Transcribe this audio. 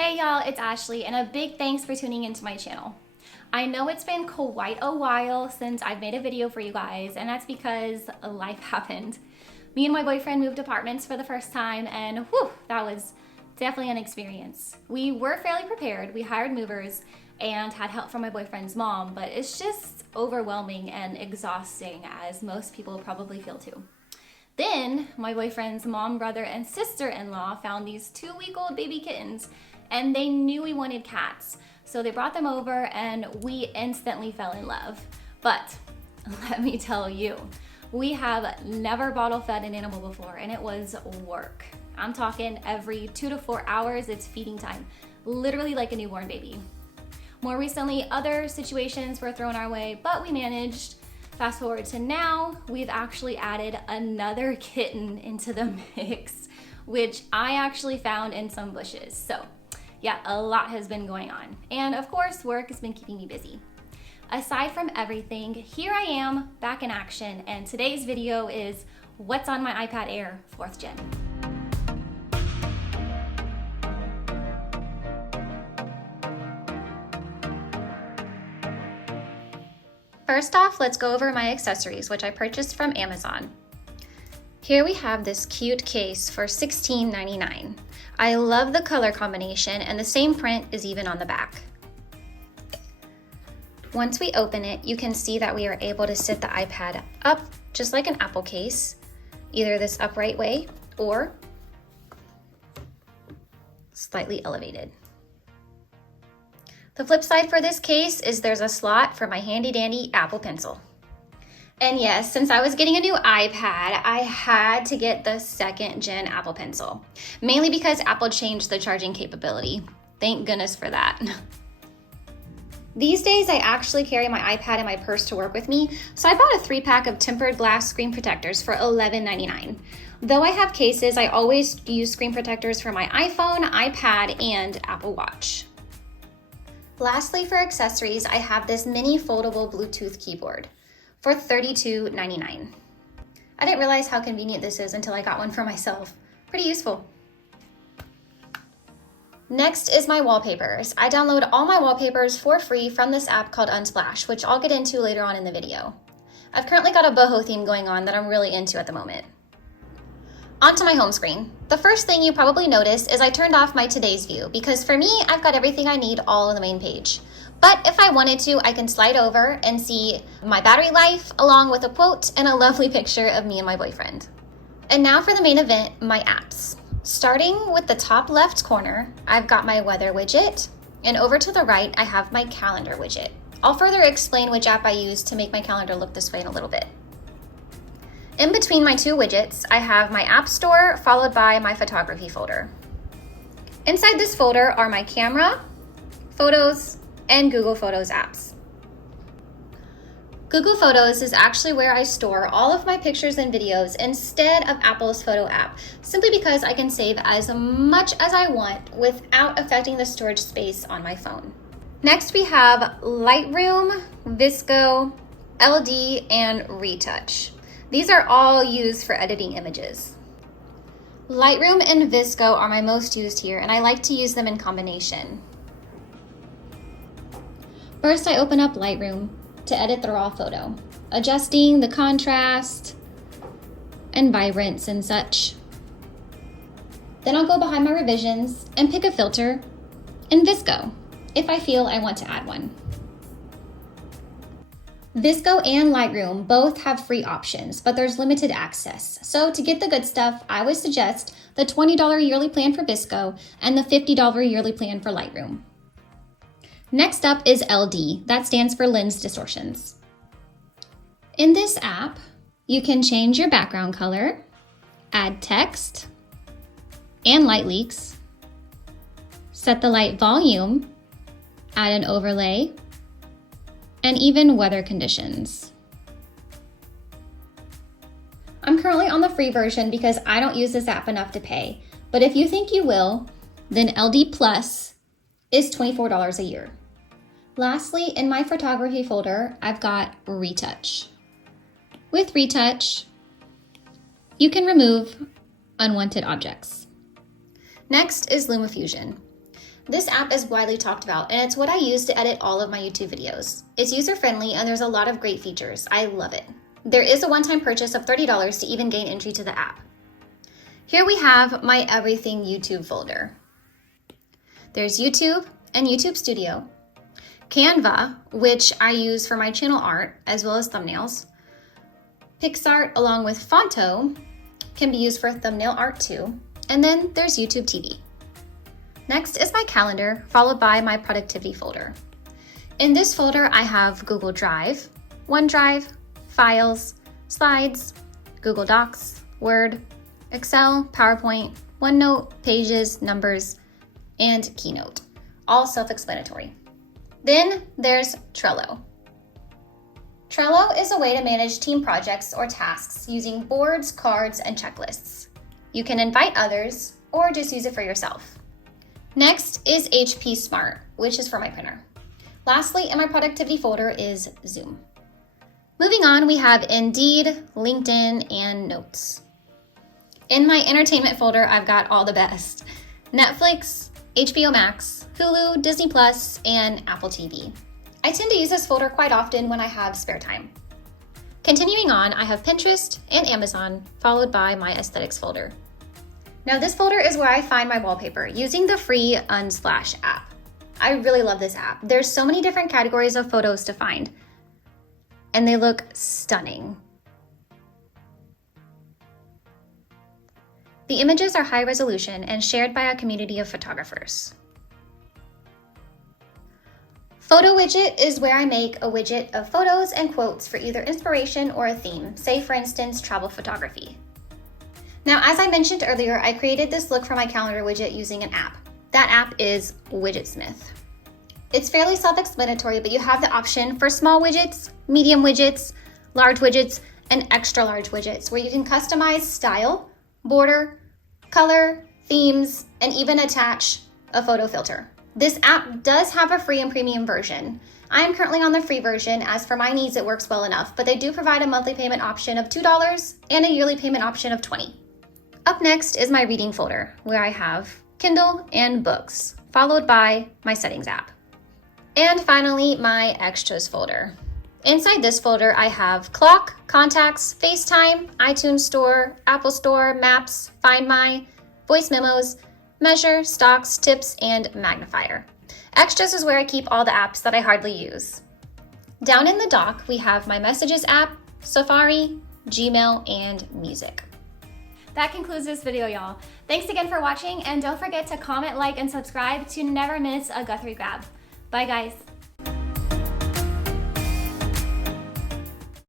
Hey y'all, it's Ashley, and a big thanks for tuning into my channel. I know it's been quite a while since I've made a video for you guys, and that's because life happened. Me and my boyfriend moved apartments for the first time, and whew, that was definitely an experience. We were fairly prepared. We hired movers and had help from my boyfriend's mom, but it's just overwhelming and exhausting, as most people probably feel too. Then my boyfriend's mom, brother, and sister-in-law found these 2-week-old baby kittens, and they knew we wanted cats. So they brought them over and we instantly fell in love. But let me tell you, we have never bottle fed an animal before, and it was work. I'm talking every 2 to 4 hours, it's feeding time, literally like a newborn baby. More recently, other situations were thrown our way, but we managed. Fast forward to now, we've actually added another kitten into the mix, which I actually found in some bushes. So yeah, a lot has been going on. And of course, work has been keeping me busy. Aside from everything, here I am back in action, and today's video is what's on my iPad Air 4th Gen. First off, let's go over my accessories, which I purchased from Amazon. Here we have this cute case for $16.99. I love the color combination, and the same print is even on the back. Once we open it, you can see that we are able to sit the iPad up just like an Apple case, either this upright way or slightly elevated. The flip side for this case is there's a slot for my handy dandy Apple Pencil. And yes, since I was getting a new iPad, I had to get the 2nd gen Apple Pencil, mainly because Apple changed the charging capability. Thank goodness for that. These days, I actually carry my iPad in my purse to work with me, so I bought a 3-pack of tempered glass screen protectors for $11.99. Though I have cases, I always use screen protectors for my iPhone, iPad, and Apple Watch. Lastly, for accessories, I have this mini foldable Bluetooth keyboard for $32.99. I didn't realize how convenient this is until I got one for myself. Pretty useful. Next is my wallpapers. I download all my wallpapers for free from this app called Unsplash, which I'll get into later on in the video. I've currently got a boho theme going on that I'm really into at the moment. Onto my home screen. The first thing you probably noticed is I turned off my today's view, because for me, I've got everything I need all on the main page. But if I wanted to, I can slide over and see my battery life, along with a quote and a lovely picture of me and my boyfriend. And now for the main event, my apps. Starting with the top left corner, I've got my weather widget, and over to the right, I have my calendar widget. I'll further explain which app I use to make my calendar look this way in a little bit. In between my two widgets, I have my App Store, followed by my photography folder. Inside this folder are my camera, photos, and Google Photos apps. Google Photos is actually where I store all of my pictures and videos instead of Apple's Photo app, simply because I can save as much as I want without affecting the storage space on my phone. Next, we have Lightroom, VSCO, LD, and Retouch. These are all used for editing images. Lightroom and VSCO are my most used here, and I like to use them in combination. First, I open up Lightroom to edit the raw photo, adjusting the contrast and vibrance and such. Then I'll go behind my revisions and pick a filter in VSCO if I feel I want to add one. VSCO and Lightroom both have free options, but there's limited access. So to get the good stuff, I would suggest the $20 yearly plan for VSCO and the $50 yearly plan for Lightroom. Next up is LD, that stands for lens distortions. In this app, you can change your background color, add text and light leaks, set the light volume, add an overlay, and even weather conditions. I'm currently on the free version because I don't use this app enough to pay, but if you think you will, then LD Plus is $24 a year. Lastly, in my photography folder, I've got Retouch. With Retouch, you can remove unwanted objects. Next is LumaFusion. This app is widely talked about, and it's what I use to edit all of my YouTube videos. It's user-friendly, and there's a lot of great features. I love it. There is a one-time purchase of $30 to even gain entry to the app. Here we have my Everything YouTube folder. There's YouTube and YouTube Studio, Canva, which I use for my channel art, as well as thumbnails. PixArt along with Fonto can be used for thumbnail art too. And then there's YouTube TV. Next is my calendar, followed by my productivity folder. In this folder, I have Google Drive, OneDrive, Files, Slides, Google Docs, Word, Excel, PowerPoint, OneNote, Pages, Numbers, and Keynote, all self-explanatory. Then there's Trello. Trello is a way to manage team projects or tasks using boards, cards, and checklists. You can invite others or just use it for yourself. Next is HP Smart, which is for my printer. Lastly, in my productivity folder is Zoom. Moving on, we have Indeed, LinkedIn, and Notes. In my entertainment folder, I've got all the best: Netflix, HBO Max, Hulu, Disney Plus, and Apple TV. I tend to use this folder quite often when I have spare time. Continuing on, I have Pinterest and Amazon, followed by my aesthetics folder. Now this folder is where I find my wallpaper using the free Unsplash app. I really love this app. There's so many different categories of photos to find, and they look stunning. The images are high resolution and shared by a community of photographers. Photo widget is where I make a widget of photos and quotes for either inspiration or a theme, say for instance, travel photography. Now, as I mentioned earlier, I created this look for my calendar widget using an app. That app is Widgetsmith. It's fairly self-explanatory, but you have the option for small widgets, medium widgets, large widgets, and extra large widgets where you can customize style, border, color, themes, and even attach a photo filter. This app does have a free and premium version. I am currently on the free version, as for my needs it works well enough, but they do provide a monthly payment option of $2 and a yearly payment option of $20. Up next is my reading folder, where I have Kindle and books, followed by my settings app. And finally, my extras folder. Inside this folder, I have Clock, Contacts, FaceTime, iTunes Store, Apple Store, Maps, Find My, Voice Memos, Measure, Stocks, Tips, and Magnifier. Extras is where I keep all the apps that I hardly use. Down in the dock, we have my Messages app, Safari, Gmail, and Music. That concludes this video, y'all. Thanks again for watching, and don't forget to comment, like, and subscribe to never miss a Guthrie grab. Bye, guys.